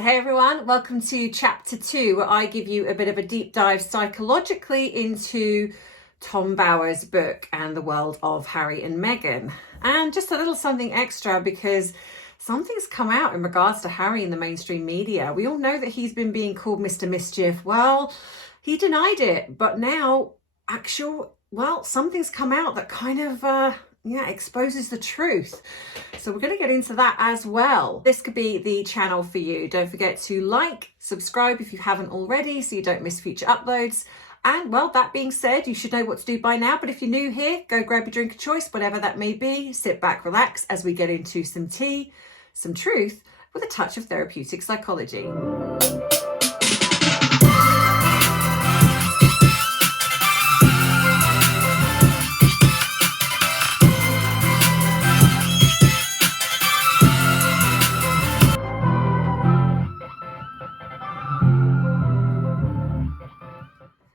So hey everyone, welcome to chapter 2, where I give you a bit of a deep dive psychologically into Tom Bower's book and the world of Harry and Meghan. And just a little something extra because something's come out in regards to Harry in the mainstream media. We all know that he's been being called Mr. Mischief. Well, he denied it, but now something's come out that kind of exposes the truth. So we're going to get into that as well. This could be the channel for you. Don't forget to like, subscribe if you haven't already so you don't miss future uploads. And well, that being said, you should know what to do by now. But if you're new here, go grab your drink of choice, whatever that may be. Sit back, relax as we get into some tea, some truth with a touch of therapeutic psychology.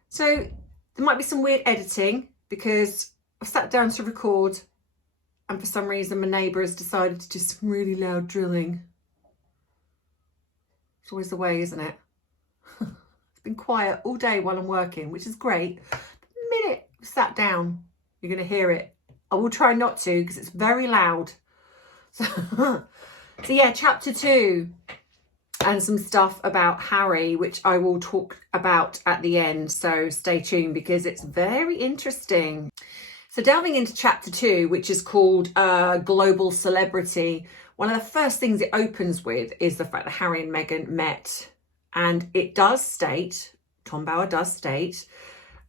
So there might be some weird editing because I've sat down to record and for some reason my neighbour has decided to do some really loud drilling. It's always the way, isn't it? It's been quiet all day while I'm working, which is great. The minute I've sat down, you're going to hear it. I will try not to because it's very loud. So yeah, chapter 2. And some stuff about Harry, which I will talk about at the end. So stay tuned because it's very interesting. So delving into chapter 2, which is called Global Celebrity, one of the first things it opens with is the fact that Harry and Meghan met. And it does state, Tom Bower does state,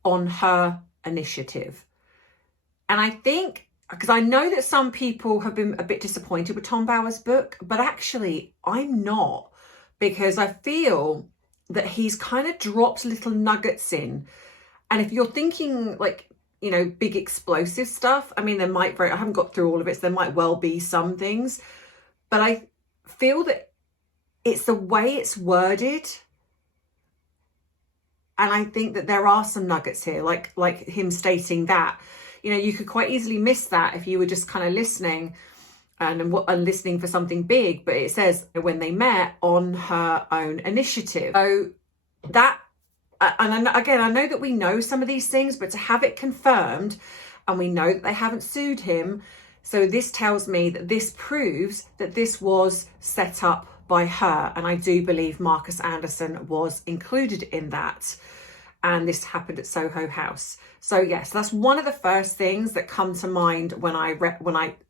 on her initiative. And I think, because I know that some people have been a bit disappointed with Tom Bower's book, but actually I'm not. Because I feel that he's kind of dropped little nuggets in. And if you're thinking like, you know, big explosive stuff, I mean, I haven't got through all of it, so there might well be some things. But I feel that it's the way it's worded. And I think that there are some nuggets here, like him stating that, you know, you could quite easily miss that if you were just kind of listening and listening for something big, but it says when they met on her own initiative. So that, and again, I know that we know some of these things, but to have it confirmed, and we know that they haven't sued him, so this tells me that this proves that this was set up by her, and I do believe Marcus Anderson was included in that. And this happened at Soho House. So yes, that's one of the first things that come to mind when I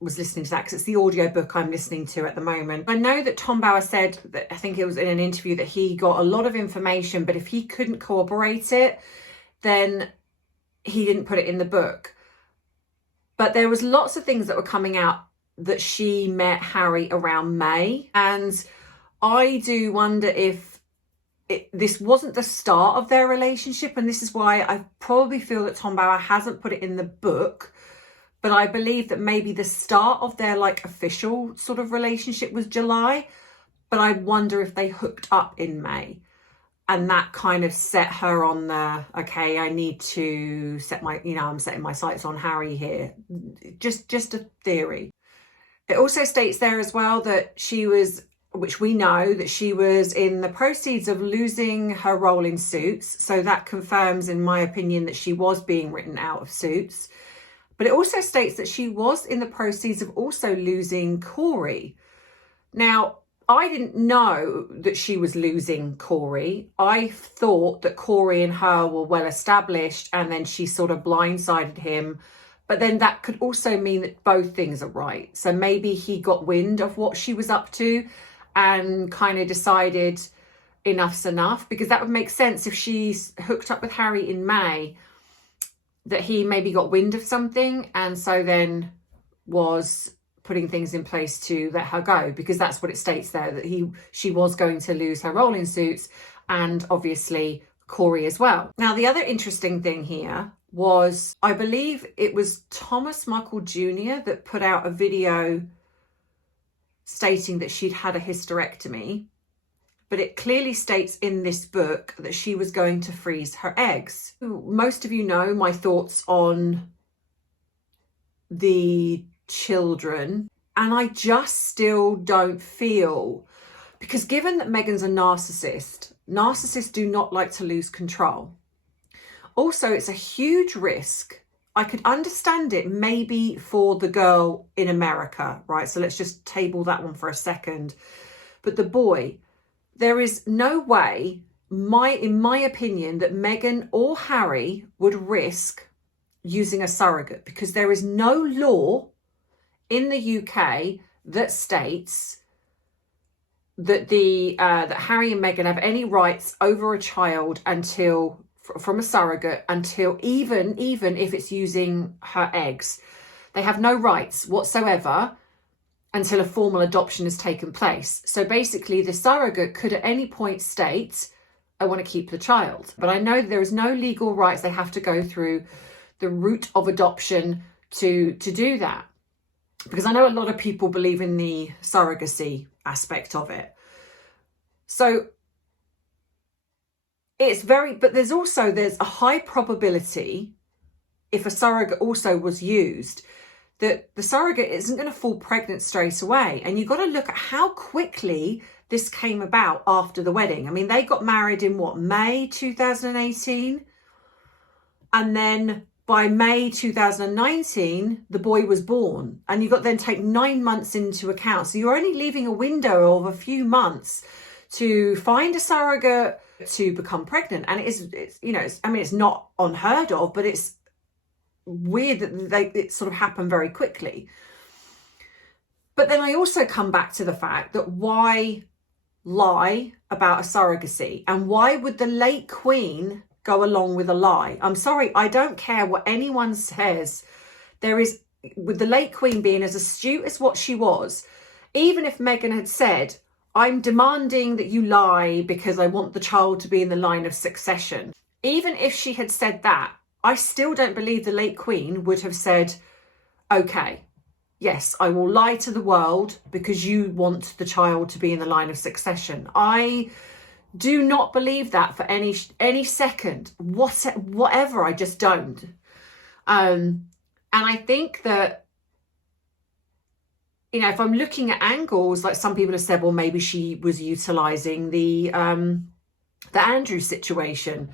was listening to that, because it's the audio book I'm listening to at the moment. I know that Tom Bower said that, I think it was in an interview, that he got a lot of information, but if he couldn't corroborate it, then he didn't put it in the book. But there was lots of things that were coming out that she met Harry around May. And I do wonder if this wasn't the start of their relationship, and this is why I probably feel that Tom Bower hasn't put it in the book, but I believe that maybe the start of their like official sort of relationship was July, but I wonder if they hooked up in May, and that kind of set her on the, okay, I need to set my, I'm setting my sights on Harry here. Just a theory. It also states there as well that she was, which we know, that she was in the proceeds of losing her role in Suits. So that confirms, in my opinion, that she was being written out of Suits. But it also states that she was in the proceeds of also losing Corey. Now, I didn't know that she was losing Corey. I thought that Corey and her were well established, and then she sort of blindsided him. But then that could also mean that both things are right. So maybe he got wind of what she was up to and kind of decided enough's enough, because that would make sense if she's hooked up with Harry in May, that he maybe got wind of something and so then was putting things in place to let her go, because that's what it states there, that she was going to lose her role in Suits, and obviously Corey as well. Now, the other interesting thing here was, I believe it was Thomas Michael Jr. that put out a video stating that she'd had a hysterectomy, but it clearly states in this book that she was going to freeze her eggs. Most of you know my thoughts on the children, and I just still don't feel Because given that Meghan's a narcissist, narcissists do not like to lose control. Also, it's a huge risk. I could understand it maybe for the girl in America, right? So let's just table that one for a second. But the boy, there is no way, in my opinion, that Meghan or Harry would risk using a surrogate, because there is no law in the UK that states that that Harry and Meghan have any rights over a child until from a surrogate, until even if it's using her eggs. They have no rights whatsoever until a formal adoption has taken place. So basically the surrogate could at any point state, I want to keep the child. But I know there is no legal rights. They have to go through the route of adoption to do that. Because I know a lot of people believe in the surrogacy aspect of it. So it's but there's a high probability, if a surrogate also was used, that the surrogate isn't going to fall pregnant straight away. And you've got to look at how quickly this came about after the wedding. I mean, they got married in May 2018. And then by May 2019, the boy was born. And you've got to then take 9 months into account. So you're only leaving a window of a few months to find a surrogate to become pregnant. And it's not unheard of, but it's weird that it sort of happened very quickly. But then I also come back to the fact that why lie about a surrogacy, and why would the late Queen go along with a lie? I'm sorry, I don't care what anyone says. There is, with the late Queen being as astute as what she was, even if Meghan had said, I'm demanding that you lie because I want the child to be in the line of succession, even if she had said that, I still don't believe the late Queen would have said, okay, yes, I will lie to the world because you want the child to be in the line of succession. I do not believe that for any second, whatever. I just don't. And I think that, if I'm looking at angles, like some people have said, well, maybe she was utilising the Andrew situation.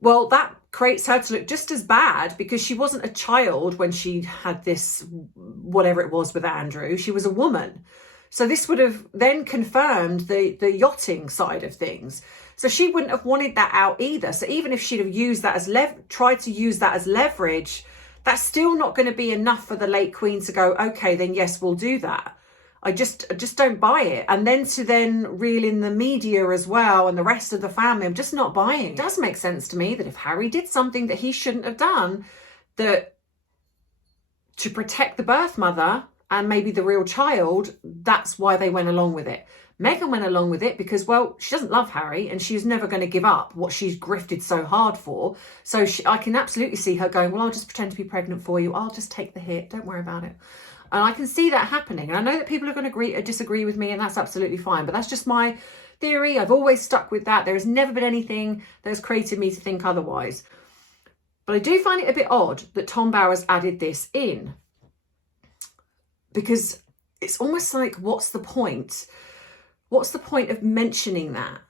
Well, that creates her to look just as bad, because she wasn't a child when she had this, whatever it was with Andrew. She was a woman. So this would have then confirmed the yachting side of things. So she wouldn't have wanted that out either. So even if she'd have used that as tried to use that as leverage, that's still not going to be enough for the late Queen to go, okay, then yes, we'll do that. I just don't buy it. And then to reel in the media as well and the rest of the family, I'm just not buying. It does make sense to me that if Harry did something that he shouldn't have done, that to protect the birth mother and maybe the real child, that's why they went along with it. Meghan went along with it because, well, she doesn't love Harry and she's never going to give up what she's grifted so hard for. So I can absolutely see her going, well, I'll just pretend to be pregnant for you. I'll just take the hit. Don't worry about it. And I can see that happening. And I know that people are going to agree or disagree with me, and that's absolutely fine. But that's just my theory. I've always stuck with that. There has never been anything that has created me to think otherwise. But I do find it a bit odd that Tom Bowers added this in, because it's almost like, what's the point? What's the point of mentioning that?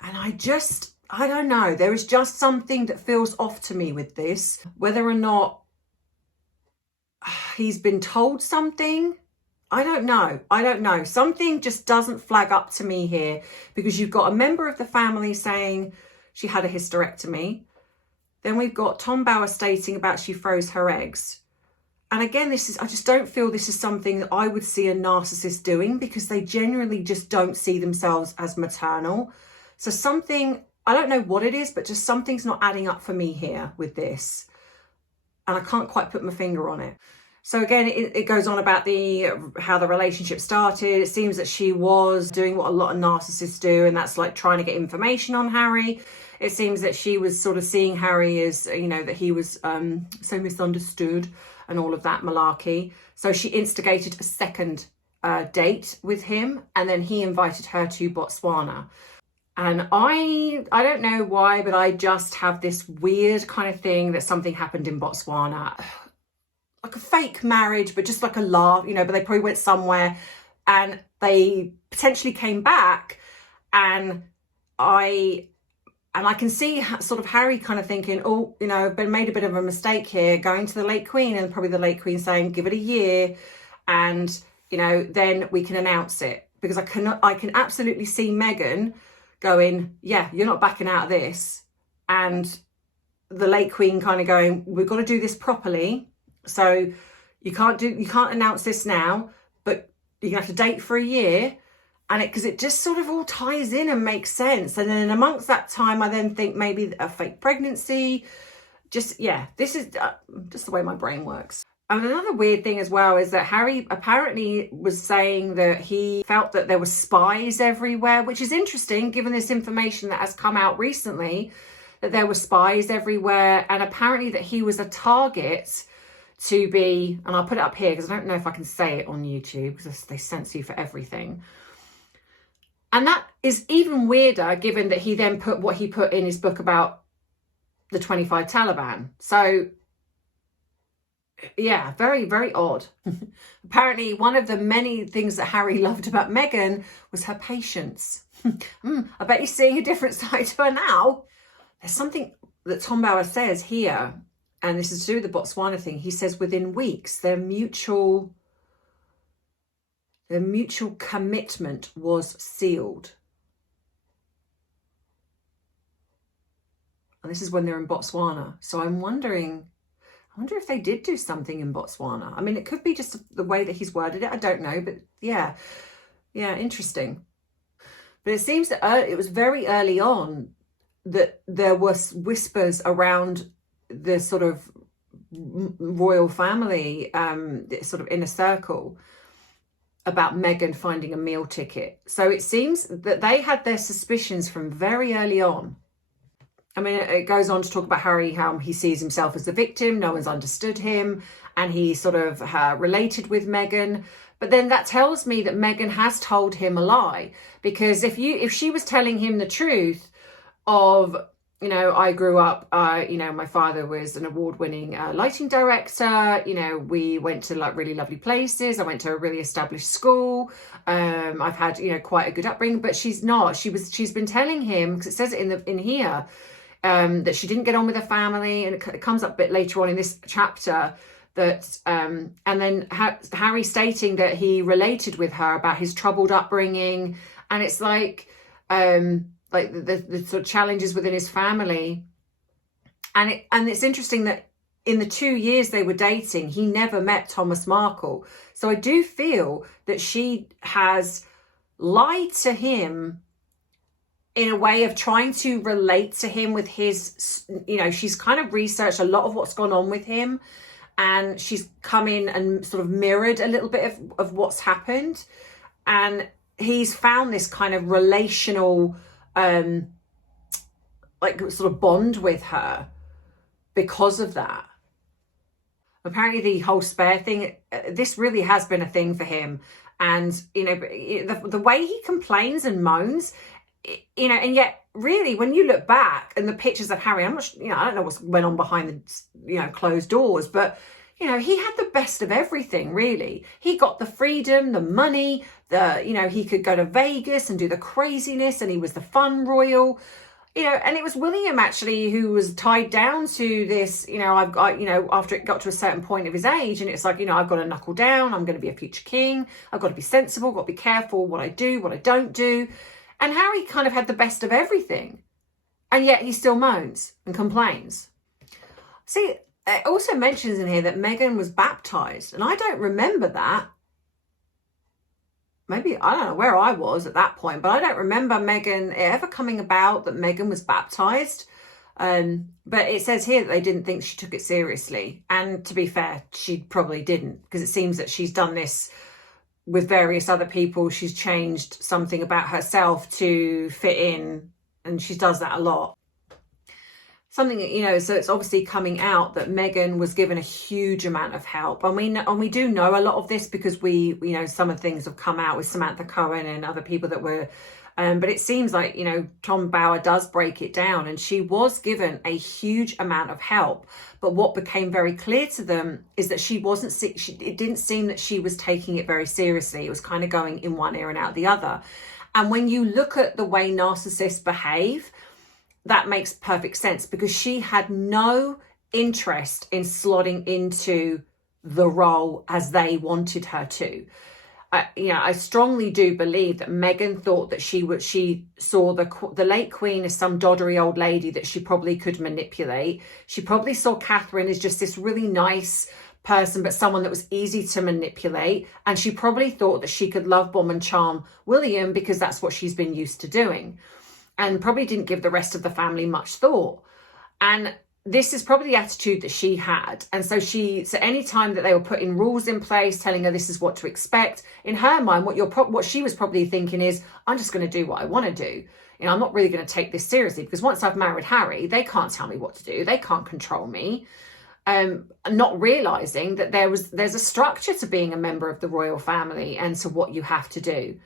And I don't know. There is just something that feels off to me with this. Whether or not he's been told something, I don't know. Something just doesn't flag up to me here, because you've got a member of the family saying she had a hysterectomy. Then we've got Tom Bauer stating about she froze her eggs. And again, I just don't feel this is something that I would see a narcissist doing, because they generally just don't see themselves as maternal. So something, I don't know what it is, but just something's not adding up for me here with this. And I can't quite put my finger on it. So again, it goes on about how the relationship started. It seems that she was doing what a lot of narcissists do, and that's like trying to get information on Harry. It seems that she was sort of seeing Harry as, that he was so misunderstood and all of that malarkey. So she instigated a second date with him, and then he invited her to Botswana. And I don't know why, but I just have this weird kind of thing that something happened in Botswana. Like a fake marriage, but just like a laugh, but they probably went somewhere. and they potentially came back, and I can see sort of Harry kind of thinking, oh, you know, I've been made a bit of a mistake here, going to the late Queen, and probably the late Queen saying, give it a year, and, you know, then we can announce it. Because I can absolutely see Meghan going, yeah, you're not backing out of this. And the late Queen kind of going, we've got to do this properly. So you can't announce this now, but you're gonna have to date for a year. And because it just sort of all ties in and makes sense. And then amongst that time, I then think maybe a fake pregnancy. Just, yeah, this is just the way my brain works. And another weird thing as well is that Harry apparently was saying that he felt that there were spies everywhere, which is interesting given this information that has come out recently, that there were spies everywhere. And apparently that he was a target to be, and I'll put it up here because I don't know if I can say it on YouTube because they censor you for everything. And that is even weirder given that he then put what he put in his book about the 25 Taliban. So, yeah, very, very odd. Apparently, one of the many things that Harry loved about Meghan was her patience. I bet you're seeing a different side to her now. There's something that Tom Bauer says here, and this is to do with the Botswana thing. He says within weeks, their mutual commitment was sealed. And this is when they're in Botswana. So I wonder if they did do something in Botswana. I mean, it could be just the way that he's worded it. I don't know, but yeah, interesting. But it seems that it was very early on that there was whispers around the sort of royal family, sort of inner circle, about Meghan finding a meal ticket. So it seems that they had their suspicions from very early on. I mean, it goes on to talk about Harry, how he sees himself as the victim, no one's understood him, and he sort of related with Meghan. But then that tells me that Meghan has told him a lie, because if she was telling him the truth of, you know, I grew up, you know, my father was an award-winning lighting director. You know, we went to like really lovely places. I went to a really established school. I've had, you know, quite a good upbringing, but she's not. She's been telling him, because it says it in here, that she didn't get on with her family, and it comes up a bit later on in this chapter that, and then Harry stating that he related with her about his troubled upbringing, and it's like the sort of challenges within his family. And it's interesting that in the 2 years they were dating, he never met Thomas Markle. So I do feel that she has lied to him in a way of trying to relate to him with his, you know, she's kind of researched a lot of what's gone on with him, and she's come in and sort of mirrored a little bit of what's happened. And he's found this kind of relational like sort of bond with her because of that. Apparently the whole spare thing, this really has been a thing for him. And, you know, the way he complains and moans, you know, and yet really when you look back and the pictures of Harry, I'm not, you know, I don't know what went on behind the, you know, closed doors, but, you know, he had the best of everything, really. He got the freedom, the money, you know, he could go to Vegas and do the craziness, and he was the fun royal, you know. And it was William actually who was tied down to this, you know, I've got, you know, after it got to a certain point of his age, and it's like, you know, I've got to knuckle down, I'm going to be a future king, I've got to be sensible, got to be careful what I do, what I don't do. And Harry kind of had the best of everything, and yet he still moans and complains. See, it also mentions in here that Meghan was baptized, and I don't remember that. Maybe, I don't know where I was at that point, but I don't remember Meghan ever coming about that Meghan was baptized. But it says here that they didn't think she took it seriously. And to be fair, she probably didn't, because it seems that she's done this with various other people. She's changed something about herself to fit in, and she does that a lot. something, you know, so it's obviously coming out that Meghan was given a huge amount of help. And we do know a lot of this because you know, some of the things have come out with Samantha Cohen and other people that were, but it seems like, you know, Tom Bower does break it down, and she was given a huge amount of help. But what became very clear to them is that it didn't seem that she was taking it very seriously. It was kind of going in one ear and out the other. And when you look at the way narcissists behave, that makes perfect sense, because she had no interest in slotting into the role as they wanted her to. You know, I strongly do believe that Meghan thought that she saw the late Queen as some doddery old lady that she probably could manipulate. She probably saw Catherine as just this really nice person, but someone that was easy to manipulate. And she probably thought that she could love bomb and charm William because that's what she's been used to doing, and probably didn't give the rest of the family much thought. And this is probably the attitude that she had. And so any time that they were putting rules in place, telling her this is what to expect, in her mind, what she was probably thinking is, I'm just going to do what I want to do. You know, I'm not really going to take this seriously, because once I've married Harry, they can't tell me what to do. They can't control me. Not realizing that there's a structure to being a member of the royal family and to what you have to do.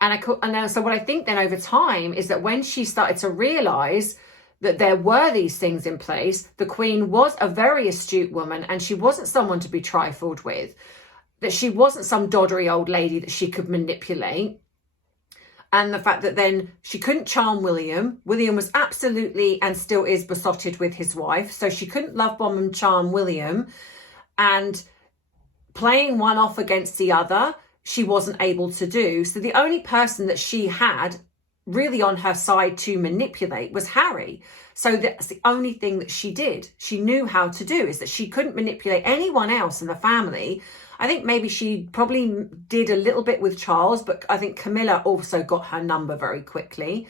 So what I think then over time is that when she started to realize that there were these things in place, the Queen was a very astute woman, and she wasn't someone to be trifled with, that she wasn't some doddery old lady that she could manipulate. And the fact that then she couldn't charm William. William was absolutely, and still is, besotted with his wife. So she couldn't love bomb and charm William. And playing one off against the other, she wasn't able to do. So the only person that she had really on her side to manipulate was Harry. So that's the only thing that she did. She knew how to do, is that she couldn't manipulate anyone else in the family. I think maybe she probably did a little bit with Charles, but I think Camilla also got her number very quickly.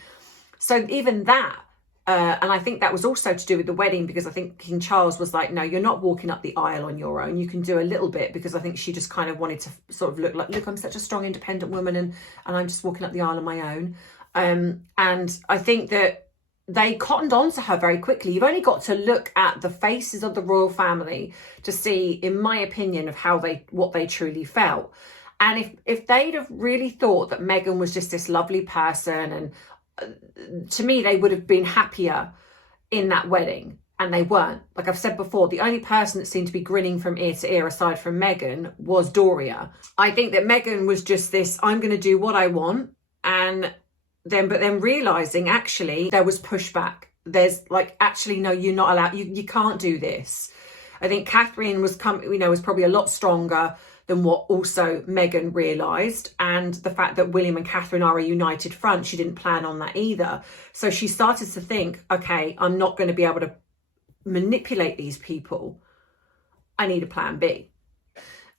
So even that, and I think that was also to do with the wedding, because I think King Charles was like, no, you're not walking up the aisle on your own. You can do a little bit, because I think she just kind of wanted to sort of look, I'm such a strong, independent woman, and I'm just walking up the aisle on my own. And I think that they cottoned on to her very quickly. You've only got to look at the faces of the royal family to see, in my opinion, of what they truly felt. And if they'd have really thought that Meghan was just this lovely person, and to me, they would have been happier in that wedding. And they weren't. Like I've said before, the only person that seemed to be grinning from ear to ear aside from Meghan was Doria. I think that Meghan was just this, I'm going to do what I want. But then realizing actually there was pushback. There's like, actually, no, you're not allowed. You can't do this. I think Catherine was probably a lot stronger than what also Meghan realised. And the fact that William and Catherine are a united front, she didn't plan on that either. So she started to think, okay, I'm not going to be able to manipulate these people. I need a plan B.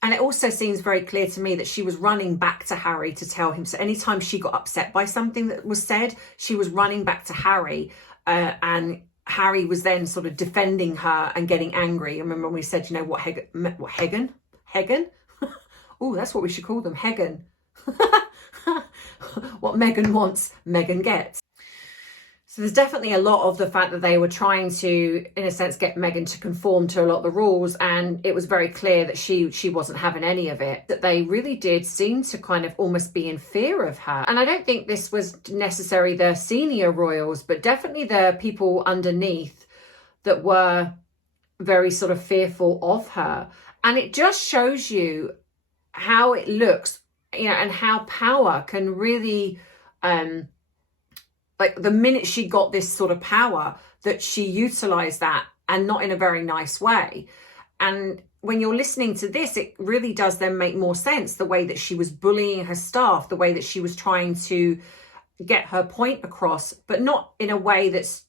And it also seems very clear to me that she was running back to Harry to tell him. So anytime she got upset by something that was said, she was running back to Harry. And Harry was then sort of defending her and getting angry. I remember when we said, you know, what Hagen? Oh, that's what we should call them, Hagen. What Meghan wants, Meghan gets. So there's definitely a lot of the fact that they were trying to, in a sense, get Meghan to conform to a lot of the rules. And it was very clear that she wasn't having any of it. That they really did seem to kind of almost be in fear of her. And I don't think this was necessarily the senior royals, but definitely the people underneath that were very sort of fearful of her. And it just shows you how it looks, you know, and how power can really... like the minute she got this sort of power, that she utilized that, and not in a very nice way. And when you're listening to this, it really does then make more sense, the way that she was bullying her staff, the way that she was trying to get her point across, but not in a way that's,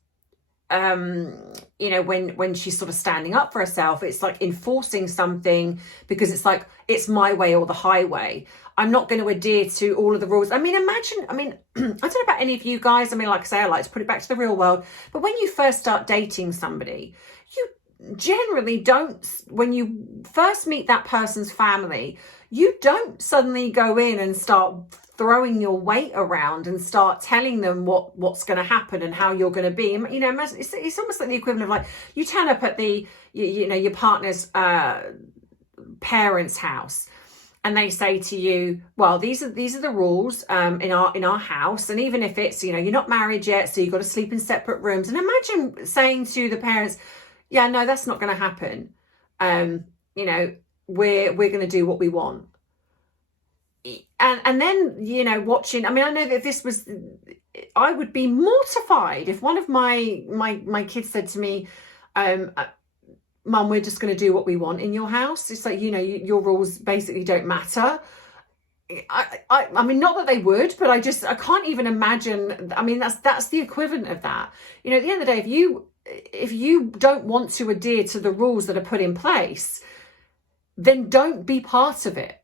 you know, when she's sort of standing up for herself, it's like enforcing something, because it's like, it's my way or the highway. I'm not going to adhere to all of the rules. I mean, imagine, I don't know about any of you guys. I mean, like I say, I like to put it back to the real world. But when you first start dating somebody, you generally don't, when you first meet that person's family, you don't suddenly go in and start throwing your weight around and start telling them what's going to happen and how you're going to be. You know, it's almost like the equivalent of like you turn up at the you know your partner's parents' house, and they say to you, well, these are the rules in our house, and even if it's, you know, you're not married yet, so you've got to sleep in separate rooms. And imagine saying to the parents, yeah, no, that's not going to happen. You know, we're going to do what we want. And then, you know, watching, I mean, I know that this was, I would be mortified if one of my kids said to me, Mum, we're just going to do what we want in your house. It's like, you know, your rules basically don't matter. I mean, not that they would, but I can't even imagine. I mean, that's the equivalent of that. You know, at the end of the day, if you don't want to adhere to the rules that are put in place, then don't be part of it.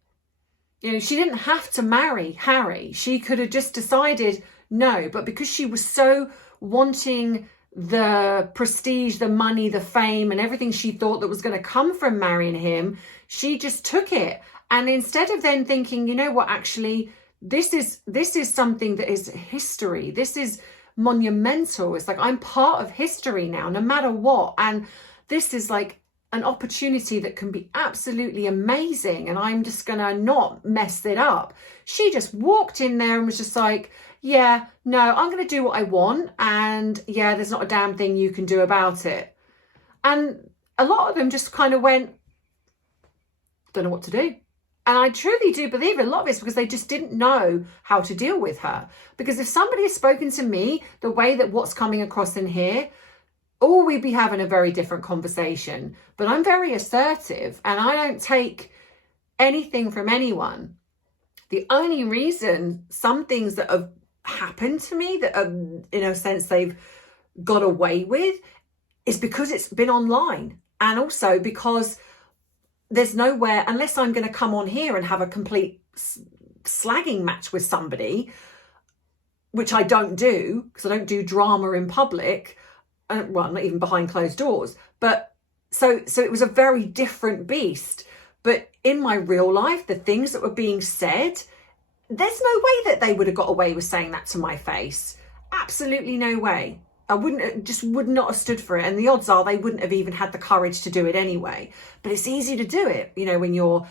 You know, she didn't have to marry Harry. She could have just decided no, but because she was so wanting the prestige, the money, the fame, and everything she thought that was going to come from marrying him, she just took it. And instead of then thinking, you know what, actually, this is something that is history. This is monumental. It's like, I'm part of history now, no matter what. And this is like an opportunity that can be absolutely amazing, and I'm just gonna not mess it up. She just walked in there and was just like, yeah, no, I'm gonna do what I want, and yeah, there's not a damn thing you can do about it. And a lot of them just kind of went, don't know what to do. And I truly do believe a lot of it's because they just didn't know how to deal with her. Because if somebody has spoken to me the way that what's coming across in here, or we'd be having a very different conversation. But I'm very assertive and I don't take anything from anyone. The only reason some things that have happened to me that are, in a sense, they've got away with is because it's been online. And also because there's nowhere, unless I'm going to come on here and have a complete slagging match with somebody, which I don't do because I don't do drama in public. Well, not even behind closed doors, but so it was a very different beast. But in my real life, the things that were being said, there's no way that they would have got away with saying that to my face. Absolutely no way. I would not have stood for it. And the odds are they wouldn't have even had the courage to do it anyway. But it's easy to do it, you know, when you're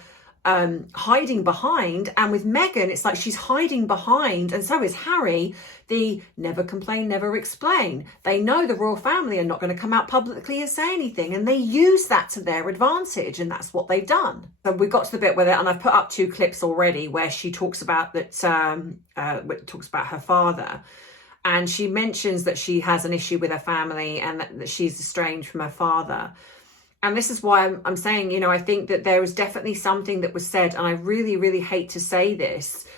hiding behind. And with Meghan, it's like she's hiding behind, and so is Harry, the never complain, never explain. They know the royal family are not going to come out publicly and say anything, and they use that to their advantage, and that's what they've done. So we got to the bit where, and I've put up 2 clips already where she talks about that, talks about her father, and she mentions that she has an issue with her family and that she's estranged from her father. And this is why I'm saying, you know, I think that there was definitely something that was said, and I really, really hate to say this,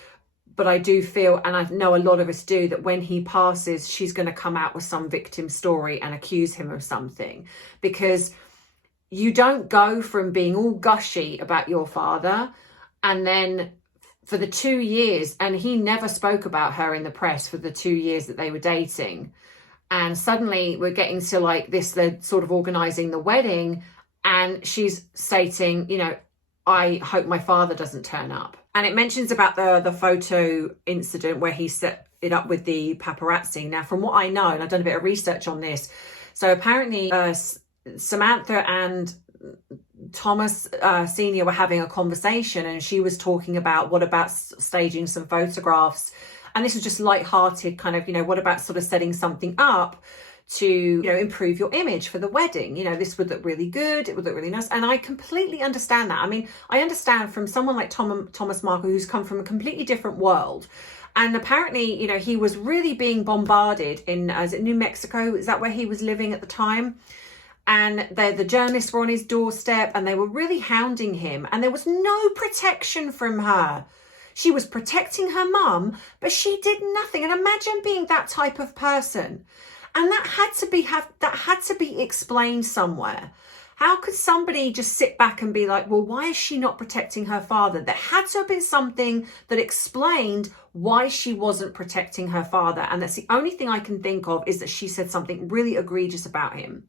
but I do feel, and I know a lot of us do, that when he passes, she's going to come out with some victim story and accuse him of something. Because you don't go from being all gushy about your father, and then for the 2 years, and he never spoke about her in the press for the 2 years that they were dating. And suddenly we're getting to like this, they're sort of organising the wedding, and she's stating, you know, I hope my father doesn't turn up. And it mentions about the photo incident where he set it up with the paparazzi. Now, from what I know, and I've done a bit of research on this, so apparently Samantha and Thomas Senior were having a conversation, and she was talking about what about staging some photographs. And this was just light-hearted kind of, you know, what about sort of setting something up to, you know, improve your image for the wedding? You know, this would look really good. It would look really nice. And I completely understand that. I mean, I understand from someone like Thomas Markle, who's come from a completely different world. And apparently, you know, he was really being bombarded in, is it New Mexico? Is that where he was living at the time? And the journalists were on his doorstep, and they were really hounding him. And there was no protection from her. She was protecting her mum, but she did nothing. And imagine being that type of person. And that had to be explained somewhere. How could somebody just sit back and be like, well, why is she not protecting her father? There had to have been something that explained why she wasn't protecting her father. And that's the only thing I can think of, is that she said something really egregious about him.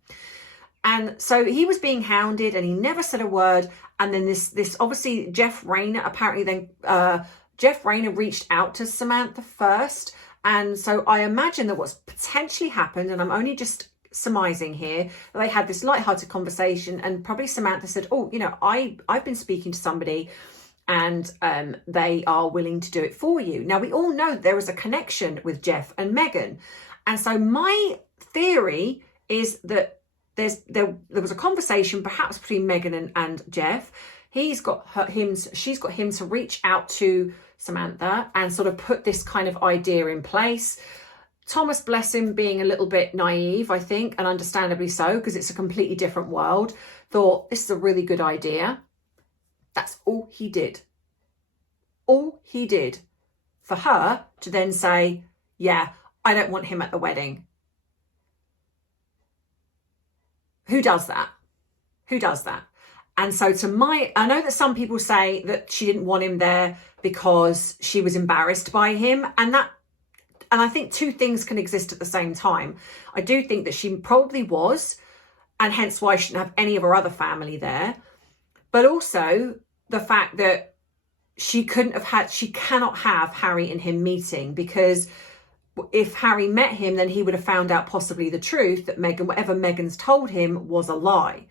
And so he was being hounded, and he never said a word. And then this obviously Jeff Rayner apparently then Jeff Rayner reached out to Samantha first. And so I imagine that what's potentially happened, and I'm only just surmising here, that they had this lighthearted conversation, and probably Samantha said, oh, you know, I've been speaking to somebody and they are willing to do it for you. Now, we all know there is a connection with Jeff and Meghan. And so my theory is that there was a conversation perhaps between Meghan and Jeff. She's got him to reach out to Samantha and sort of put this kind of idea in place. Thomas, bless him, being a little bit naive, I think, and understandably so, because it's a completely different world, thought this is a really good idea. That's all he did. All he did for her to then say, yeah, I don't want him at the wedding. Who does that? Who does that? And so I know that some people say that she didn't want him there because she was embarrassed by him. And I think two things can exist at the same time. I do think that she probably was, and hence why she shouldn't have any of her other family there. But also the fact that she cannot have Harry and him meeting, because if Harry met him, then he would have found out possibly the truth that whatever Meghan's told him was a lie.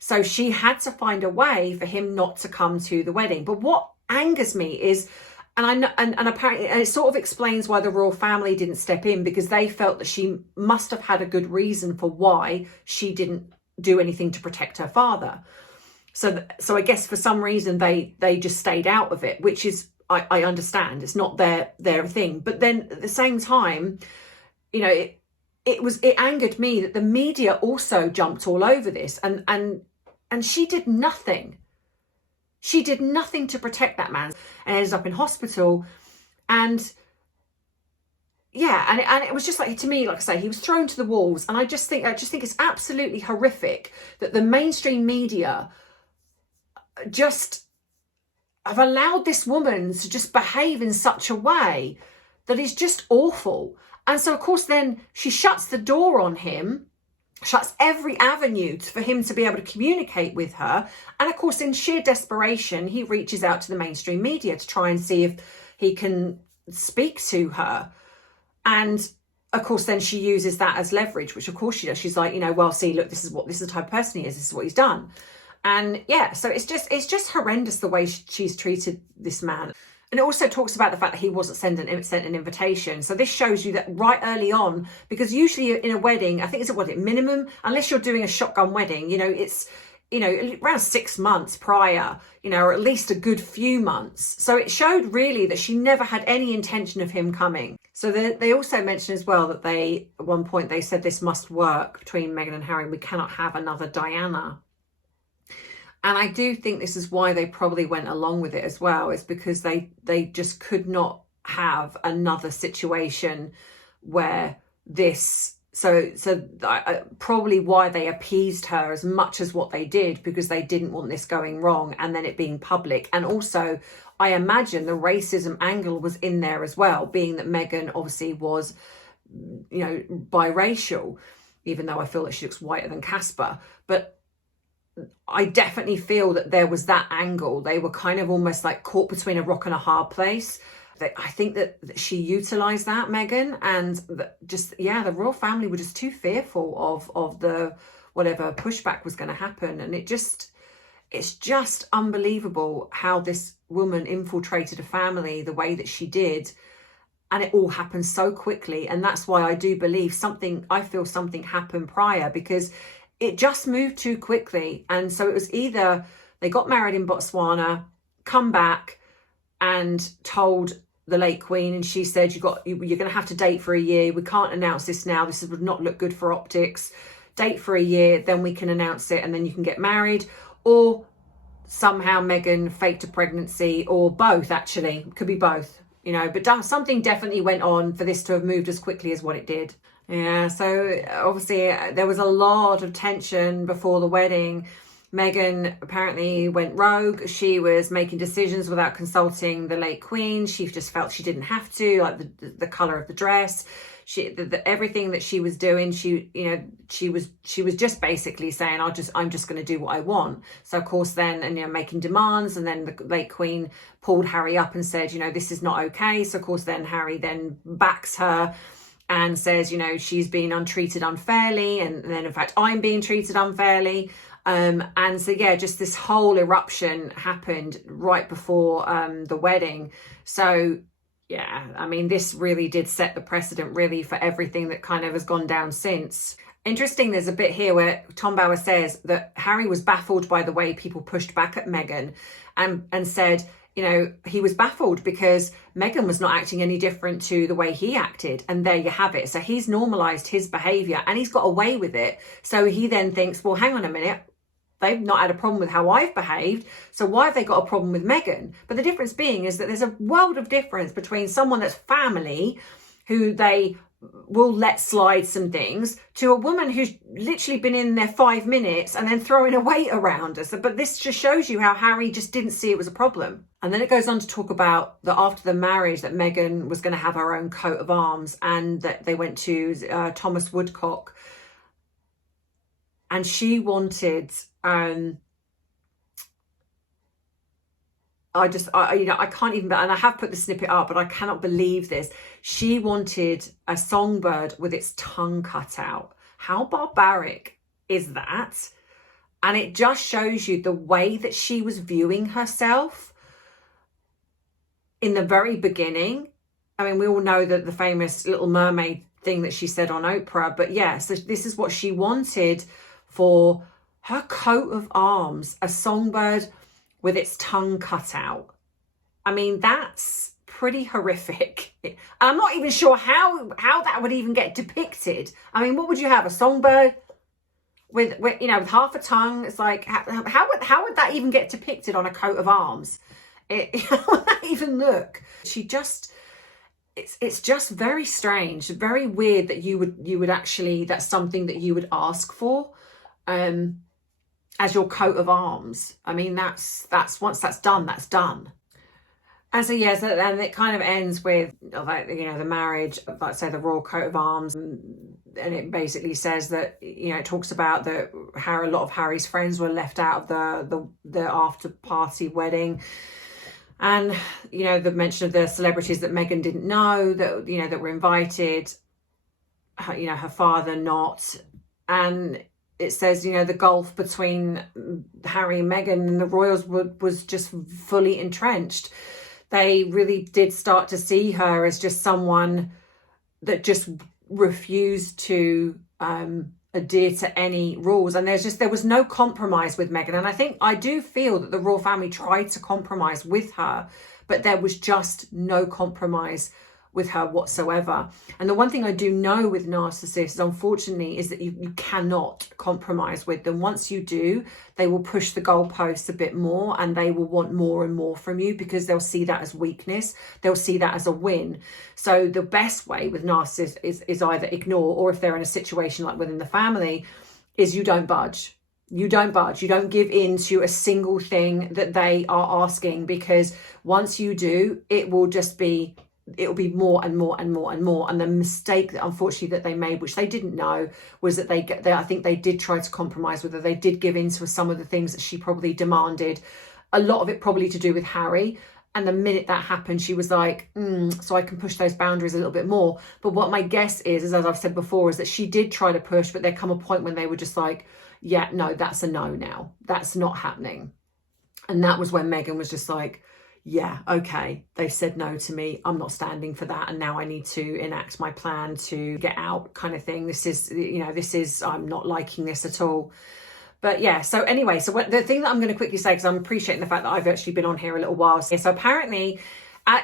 So she had to find a way for him not to come to the wedding. But what angers me is, and apparently, and it sort of explains why the royal family didn't step in, because they felt that she must have had a good reason for why she didn't do anything to protect her father. So I guess for some reason they just stayed out of it, which is, I understand, it's not their thing. But then at the same time, you know, it angered me that the media also jumped all over this, and she did nothing. She did nothing to protect that man, and ended up in hospital. And yeah, and it was just like, to me, like I say, he was thrown to the wolves. And I just think it's absolutely horrific that the mainstream media just have allowed this woman to just behave in such a way that is just awful. And so, of course, then she shuts the door on him, shuts every avenue for him to be able to communicate with her. And of course, in sheer desperation, he reaches out to the mainstream media to try and see if he can speak to her. And of course, then she uses that as leverage, which of course she does. She's like, you know, well, see, look, this is the type of person he is. This is what he's done. And yeah, so it's just horrendous the way she's treated this man. And it also talks about the fact that he wasn't sent an invitation. So this shows you that right early on, because usually in a wedding, I think it's a minimum, unless you're doing a shotgun wedding, you know, it's, you know, around 6 months prior, you know, or at least a good few months. So it showed really that she never had any intention of him coming. So they also mentioned as well that at one point they said this must work between Meghan and Harry. We cannot have another Diana. And I do think this is why they probably went along with it as well, is because they just could not have another situation where this, so probably why they appeased her as much as what they did, because they didn't want this going wrong and then it being public. And also, I imagine the racism angle was in there as well, being that Meghan obviously was, you know, biracial, even though I feel that she looks whiter than Casper. But I definitely feel that there was that angle. They were kind of almost like caught between a rock and a hard place. I think that she utilised that, Meghan, and the royal family were just too fearful of the whatever pushback was going to happen. And it's just unbelievable how this woman infiltrated a family the way that she did. And it all happened so quickly. And that's why I do believe I feel something happened prior, because it just moved too quickly. And so it was either they got married in Botswana, come back and told the late Queen, and she said, you're going to have to date for a year. We can't announce this now. This would not look good for optics. Date for a year, then we can announce it and then you can get married. Or somehow Meghan faked a pregnancy, or both, actually. It could be both, you know, but something definitely went on for this to have moved as quickly as what it did. Yeah, so obviously there was a lot of tension before the wedding. Meghan apparently went rogue. She was making decisions without consulting the late Queen. She just felt she didn't have to, like the colour of the dress. everything that she was doing, she was just basically saying, I'm just going to do what I want. So of course then, and making demands, and then the late Queen pulled Harry up and said, this is not okay. So of course then Harry then backs her and says, she's been untreated unfairly, and then in fact I'm being treated unfairly. And so yeah, just this whole eruption happened right before the wedding. So yeah, I mean, this really did set the precedent really for everything that kind of has gone down since. Interesting, there's a bit here where Tom Bower says that Harry was baffled by the way people pushed back at Meghan, and said, he was baffled because Meghan was not acting any different to the way he acted. And there you have it. So he's normalized his behavior and he's got away with it. So he then thinks, well, hang on a minute. They've not had a problem with how I've behaved. So why have they got a problem with Meghan? But the difference being is that there's a world of difference between someone that's family, who they will let slide some things, to a woman who's literally been in there 5 minutes and then throwing a weight around us. But this just shows you how Harry just didn't see it was a problem. And then it goes on to talk about that after the marriage that Meghan was going to have her own coat of arms, and that they went to Thomas Woodcock, and she wanted I can't even, and I have put the snippet up, but I cannot believe this. She wanted a songbird with its tongue cut out. How barbaric is that? And it just shows you the way that she was viewing herself in the very beginning. I mean, we all know that the famous Little Mermaid thing that she said on Oprah, but yeah, so this is what she wanted for her coat of arms, a songbird with its tongue cut out. I mean, that's pretty horrific. I'm not even sure how that would even get depicted. I mean, what would you have? A songbird with half a tongue? It's like, how would that even get depicted on a coat of arms? How would that even look? It's just very strange, very weird that you would actually, that's something that you would ask for as your coat of arms. I mean, that's once that's done, that's done. And so yes, and it kind of ends with like, the marriage, like say the royal coat of arms, and it basically says that it talks about that a lot of Harry's friends were left out of the after party wedding, and the mention of the celebrities that Meghan didn't know that that were invited, her father not, and it says, the gulf between Harry and Meghan and the royals was just fully entrenched. They really did start to see her as just someone that just refused to adhere to any rules. And there was no compromise with Meghan. And I do feel that the royal family tried to compromise with her, but there was just no compromise with her whatsoever. And the one thing I do know with narcissists, unfortunately, is that you cannot compromise with them. Once you do, they will push the goalposts a bit more, and they will want more and more from you because they'll see that as weakness. They'll see that as a win. So the best way with narcissists is either ignore, or if they're in a situation like within the family, is you don't budge. You don't budge. You don't give in to a single thing that they are asking, because once you do, it will be more and more and more and more. And the mistake that unfortunately that they made, which they didn't know, was that I think they did try to compromise with her. They did give in to some of the things that she probably demanded, a lot of it probably to do with Harry. And the minute that happened, she was like, so I can push those boundaries a little bit more. But what my guess is, as I've said before, is that she did try to push, but there come a point when they were just like, yeah, no, that's a no now. That's not happening. And that was when Meghan was just like, yeah, okay, they said no to me. I'm not standing for that. And now I need to enact my plan to get out, kind of thing. I'm not liking this at all. But yeah, so anyway, so the thing that I'm going to quickly say, because I'm appreciating the fact that I've actually been on here a little while. So apparently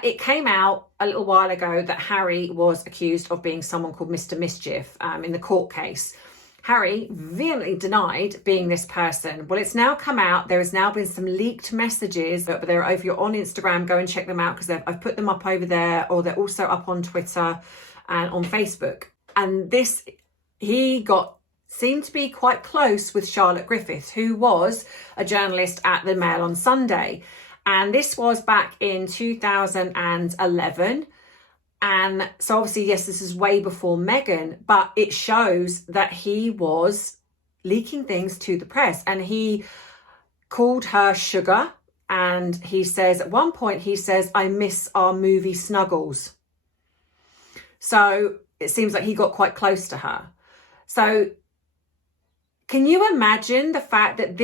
it came out a little while ago that Harry was accused of being someone called Mr. Mischief in the court case. Harry vehemently denied being this person. Well, it's now come out. There has now been some leaked messages, but they're over. You're on Instagram. Go and check them out, because I've put them up over there, or they're also up on Twitter and on Facebook. And he seemed to be quite close with Charlotte Griffith, who was a journalist at the Mail on Sunday. And this was back in 2011. And so obviously, yes, this is way before Meghan, but it shows that he was leaking things to the press. And he called her sugar. And he says, at one point, he says, I miss our movie snuggles. So it seems like he got quite close to her. So can you imagine the fact that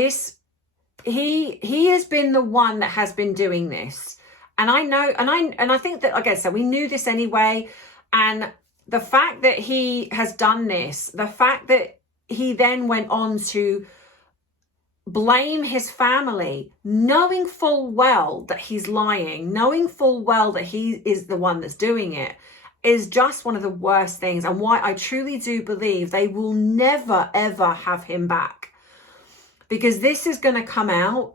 he has been the one that has been doing this? And I know, and I think that, like I said, we knew this anyway. And the fact that he has done this, the fact that he then went on to blame his family, knowing full well that he's lying, knowing full well that he is the one that's doing it, is just one of the worst things, and why I truly do believe they will never, ever have him back. Because this is going to come out.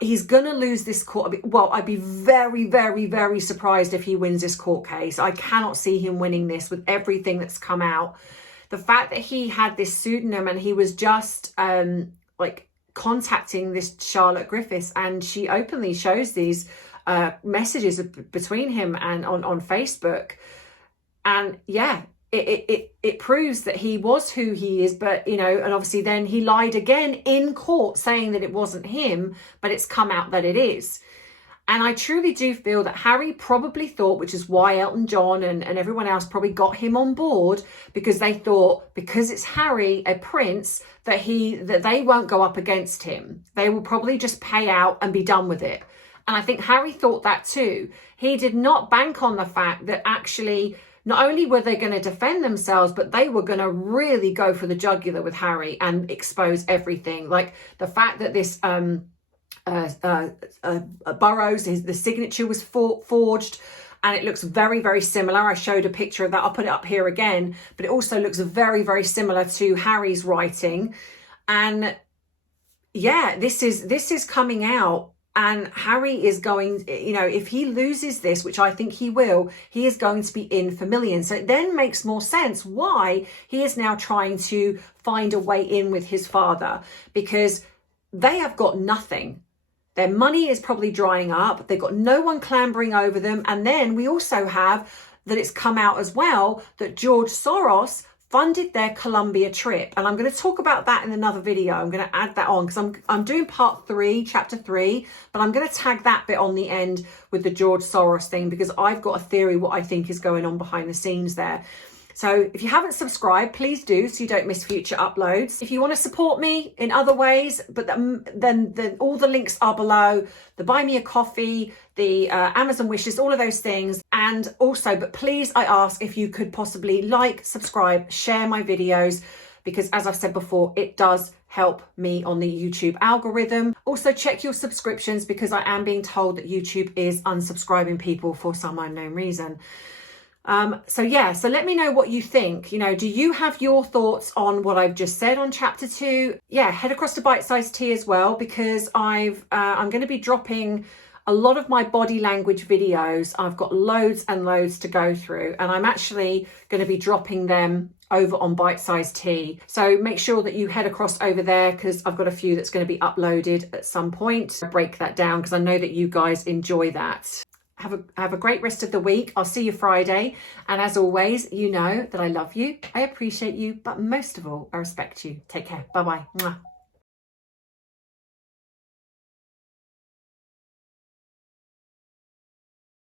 He's going to lose this court. Well, I'd be very, very, very surprised if he wins this court case. I cannot see him winning this with everything that's come out. The fact that he had this pseudonym and he was just like contacting this Charlotte Griffiths, and she openly shows these messages between him and on Facebook. And yeah, it proves that he was who he is, but, you know, and obviously then he lied again in court saying that it wasn't him, but it's come out that it is. And I truly do feel that Harry probably thought, which is why Elton John and everyone else probably got him on board, because they thought, because it's Harry, a prince, that they won't go up against him. They will probably just pay out and be done with it. And I think Harry thought that too. He did not bank on the fact that actually not only were they going to defend themselves, but they were going to really go for the jugular with Harry and expose everything. Like the fact that this Burroughs, the signature was forged, and it looks very, very similar. I showed a picture of that. I'll put it up here again, but it also looks very, very similar to Harry's writing. And yeah, this is coming out. And Harry is going, you know, if he loses this, which I think he will, he is going to be in for millions. So it then makes more sense why he is now trying to find a way in with his father, because they have got nothing. Their money is probably drying up. They've got no one clambering over them. And then we also have that it's come out as well that George Soros funded their Colombia trip. And I'm going to talk about that in another video. I'm going to add that on because I'm doing part 3, chapter 3, but I'm going to tag that bit on the end with the George Soros thing, because I've got a theory what I think is going on behind the scenes there. So if you haven't subscribed, please do, so you don't miss future uploads. If you want to support me in other ways, but then all the links are below. The Buy Me a Coffee, the Amazon wishlist, all of those things. And also, but please, I ask if you could possibly like, subscribe, share my videos, because as I've said before, it does help me on the YouTube algorithm. Also check your subscriptions, because I am being told that YouTube is unsubscribing people for some unknown reason. So yeah, so let me know what you think. You know, do you have your thoughts on what I've just said on chapter 2? Yeah, head across to Bite Size Tea as well, because I'm going to be dropping a lot of my body language videos. I've got loads and loads to go through, and I'm actually going to be dropping them over on Bite Size Tea. So make sure that you head across over there, because I've got a few that's going to be uploaded at some point. I'll break that down because I know that you guys enjoy that. Have a great rest of the week. I'll see you Friday. And as always, you know that I love you, I appreciate you, but most of all, I respect you. Take care. Bye-bye.